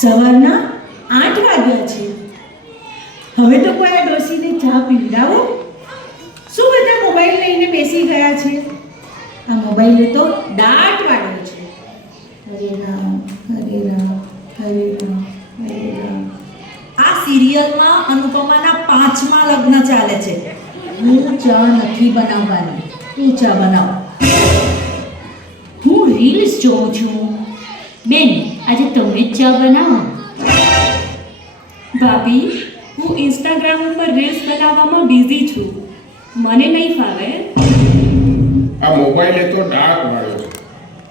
સવારના 8 વાગ્યા છે. હવે તો કોઈ આ ડોસીને ચા પીવડાવો. શું બધા મોબાઈલ લઈને બેસી ગયા છે? આ મોબાઈલ તો દાટ વાળો છે. હરે રામ હરે રામ હરે રામ હરે રામ. આ સિરિયલમાં અનુપમાના 5મા લગ્ન ચાલે છે. હું ચા નથી બનાવવાની, તું ચા બનાવ. હું રીલ્સ જોઉં છું. બેન, આજે તમે જ ચા બનાવો. ભાભી, હું ઇન્સ્ટાગ્રામ ઉપર રીલ્સ બનાવવામાં બિઝી છું. મને નહીં ફાવે. આ મોબાઈલ એ તો ડાર્ક વાળો છે.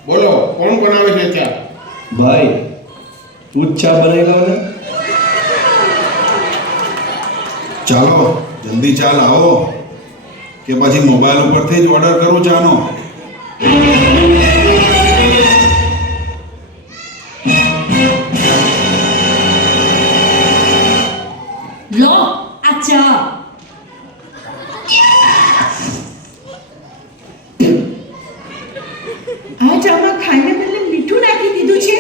બોલો, કોણ બનાવે છે ચા? ભાઈ, તું જ ચા બનાવી લાવ ને. ચાલો જલ્દી ચાલ આવો કે પછી મોબાઈલ ઉપરથી જ ઓર્ડર કરું ચાનો. લો આ ચા. આ ચામાં ખાઈને બદલે મીઠું નાખી દીધું છે.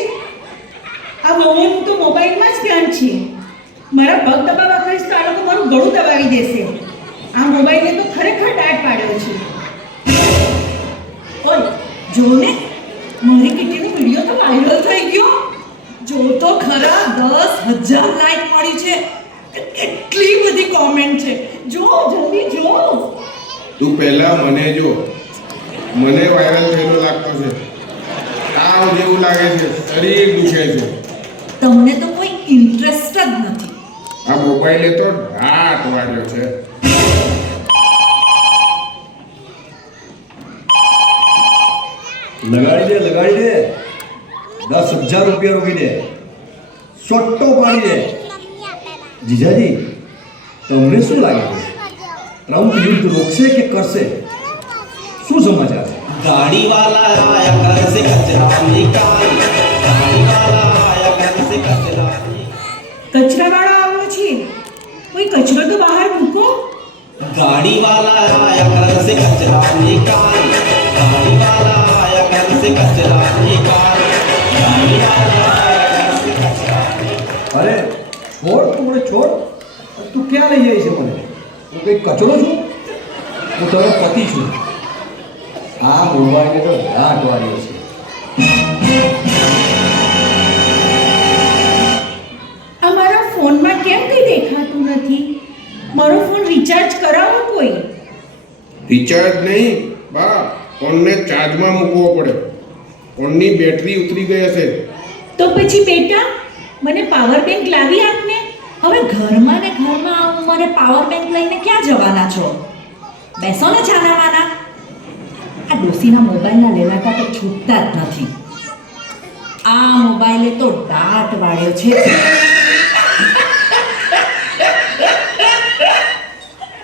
આ વહુનું તો મોબાઈલમાં જ ધ્યાન છે. મારા પગ દબાવવા કહીશ તો આ લોકો મારું ગળું દબાવી દેશે. આ મોબાઈલે તો ખરેખર દાટ પાડ્યો છે. ઓય જો ને, મારી કિટીનો વિડીયો તો વાયરલ થઈ ગયો. જો તો ખરા 10,000 લાઈક મળી છે. કેટલી બધી કોમેન્ટ છે. જો જલ્દી જો. તું પહેલા મને જો. મને વાયરલ થયેલો લાગતો છે. તાવ જેવું લાગે છે, શરીર દુખે છે. તમને તો કોઈ ઇન્ટરેસ્ટ જ નથી. આ મોબાઈલે તો ઢાટ વાળ્યો છે. લગાડી દે 10,000 રૂપિયા રોકી દે, સોટ્ટો પાડી દે. જીજાજી, તમને શું લાગે છે, ટ્રમ્પ યુદ્ધ રોકશે કે કરશે? શું સમાચાર છે? गाड़ी वाला आया घर से कचरा निकाल, गाड़ी वाला आया घर से कचरा निकाल। કચરાવાળો આવ્યો છે. કોઈ કચરો તો બહાર મૂકો. गाड़ी वाला आया घर से कचरा निकाल, गाड़ी वाला आया घर से कचरा निकाल, गाड़ी वाला आया घर से कचरा निकाल। અરે છોડ, તું મને છોડ. તું ક્યાં લઈ જાય છે મને? હું કંઈક કચરો છું? હું તારો પતિ છું. આ મોબાઈલે તો રાટ વાળ્યો છે. આ મારા ફોનમાં કેમ કંઈ દેખાતું નથી? મારો ફોન રિચાર્જ કરાવો કોઈ. રિચાર્જ નહીં બા, ફોનને ચાર્જમાં મૂકવો પડે. ફોનની બેટરી ઉતરી ગઈ હશે. તો પછી બેટા મને પાવર બેંક લાવી આપને. હવે ઘરમાં ને ઘરમાં આવું મને પાવર બેંક લઈને ક્યાં જવાના છો? બેસો ને છાનામાના. આ ડોસીના મોબાઈલના લેલાતા તો છૂટતા જ નથી. આ મોબાઈલે તો દાટ વાળ્યો છે.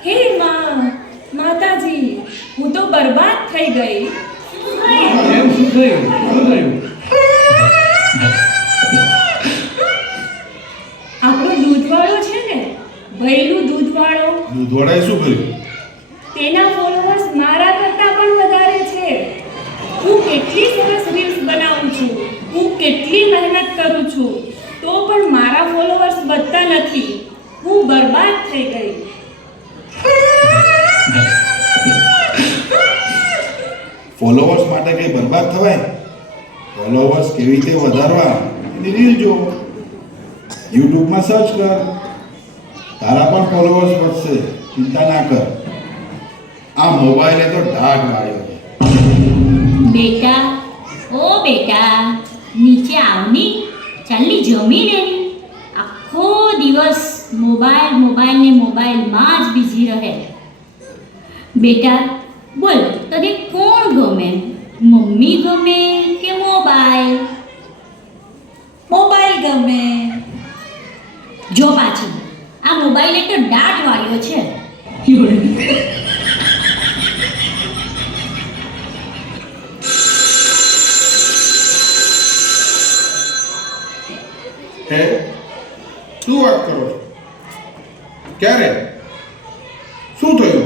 હે માં, માતાજી, હું તો બરબાદ થઈ ગઈ. એમ શું થયું? આપણો દૂધવાળો છે ને, ભૈલું દૂધવાળો, દૂધવાળાએ શું કર્યું? તેના ફોલોઅર્સ મારા કરતાં પણ વધારે છે. હું કેટલી સરસ રીલ્સ બનાવું છું, હું કેટલી મહેનત કરું છું, તો પણ મારા ફોલોઅર્સ વધતા નથી. હું બરબાદ થઈ ગઈ. ફોલોવર્સ માટે કંઈ બરબાદ થવાય? ફોલોવર્સ કેવી રીતે વધારવા એની રીલ જો, યુટ્યુબમાં સર્ચ કર, તારા પણ ફોલોવર્સ વધશે. ચિંતા ના કર. આ મોબાઈલે તો ઢાઢ વાળ્યો છે. બેટા, ઓ બેટા, નીચે આવની. ચાલની જમી લેની. આખો દિવસ મોબાઈલ મોબાઈલ ને મોબાઈલમાં જ બિઝી રહે. બેટા બોલ, તને કોણ ગમે? મમ્મી ગમે કે મોબાઈલ? મોબાઈલ ગમે. જો પાછી આ મોબાઈલે તો દાટ વાળ્યો છે. હે, શું વાત કરો છો? ક્યારે? શું થયું?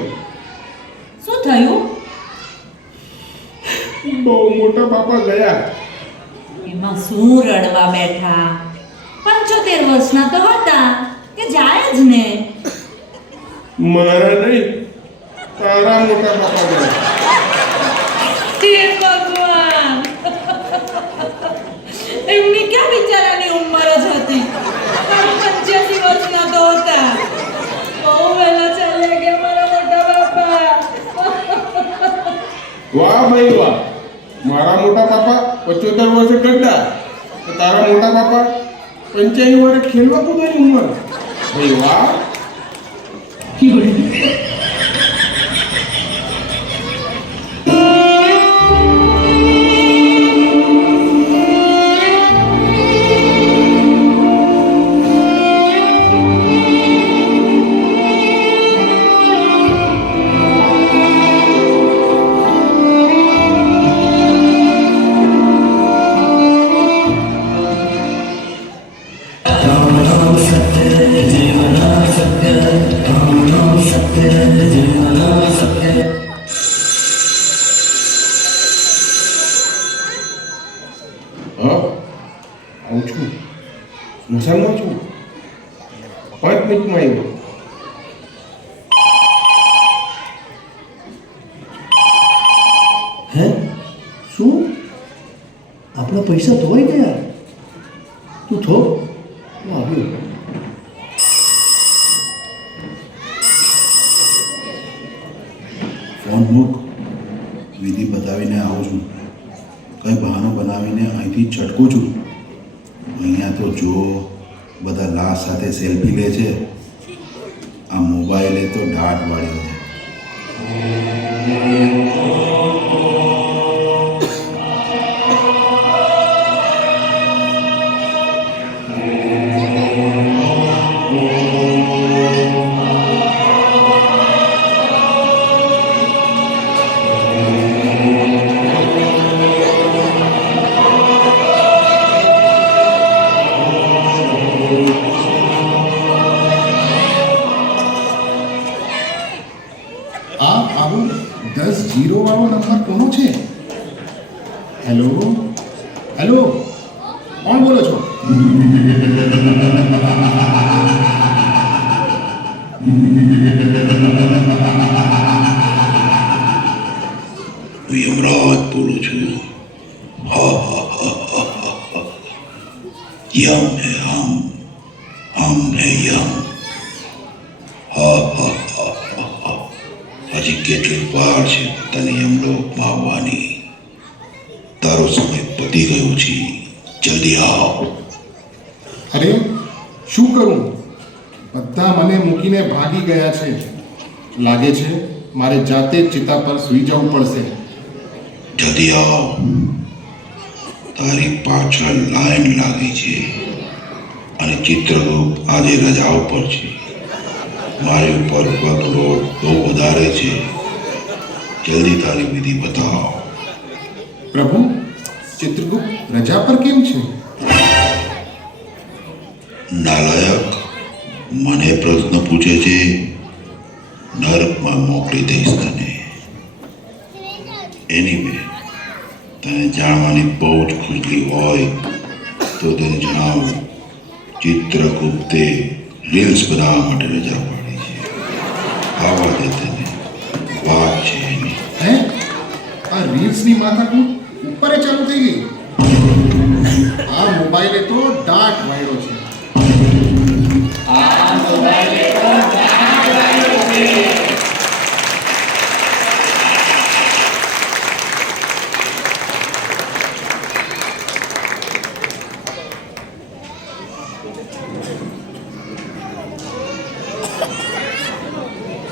શું થયું? બહુ મોટા બાપા ગયા. એમાં શું રડવા બેઠા? 75 વર્ષના તો હતા, કે જાય જ ને. મારા નહીં, તારા મોટા બાપા ગયા. હે ભગવાન! એમની ક્યાં બિચારાની ઉંમર જ હતી? 85 વર્ષના તો હતા. બહુ વહેલા ચાલ્યા ગયા મારા મોટા બાપા. વાહ ભાઈ વાહ, મારા મોટા બાપા 75 વર્ષે ગड्ढा, તો તારા મોટા બાપા 85 વર્ષે ખેલવા કૂદવાની ઉંમર. ભાઈ વાહ. મસાલમાં છું 5 મિનિટમાં આવ્યો. હે શું આપણા પૈસા ધોવાઈ ગયા? તું થો હું આવ્યો. ફોન મૂક, વિધિ બતાવીને આવું છું. કંઈ બહાનો બનાવીને અહીંથી છટકું છું. અહીંયા તો જો બધા લાશ સાથે સેલ્ફી લે છે. આ મોબાઈલે તો દાટ વાળ્યો છે. આ આવો 10-0 વાળો નંબર કોનો છે? હેલો હેલો, કોણ બોલો છો? હું યમરાજ બોલું છું. યમ હે હમ હે યમ. હજી કેટલી વાર છે તને યમલોકમાં આવવાની? તારો સમય પતી ગયો છે. જલ્દી આવ. અરે શું કરું? બધા મને મૂકીને ભાગી ગયા છે. લાગે છે મારે જાતે જ ચિતા પર સૂઈ જવું પડશે. જલ્દી આવ. તારી પાછળ લાઈન લાગી છે અને ચિત્રગુપ્ત આજે રજા ઉપર છે. મારી ઉપર વર્કલોડ બહુ વધારે છે. જલ્દી તારી વિધિ બતાવ. પ્રભુ, ચિત્રગુપ્ત રજા પર કેમ છે? નાલાયક, મને પ્રશ્ન પૂછે છે. નરકમાં મોકલી દઈશ તને. એનીવે, તને જાણવાની બહુ જ ખુશી હોય તો તને જણાવું, ચિત્રગુપ્તે રીલ્સ બનાવવા માટે રજા પાડી છે. આવા દે તને, વાત છે એની. હે, આ રીલ્સની માથાકૂટ ઉપરે ચાલુ થઈ ગઈ. આ મોબાઈલે તો દાટ વાળ્યો છે.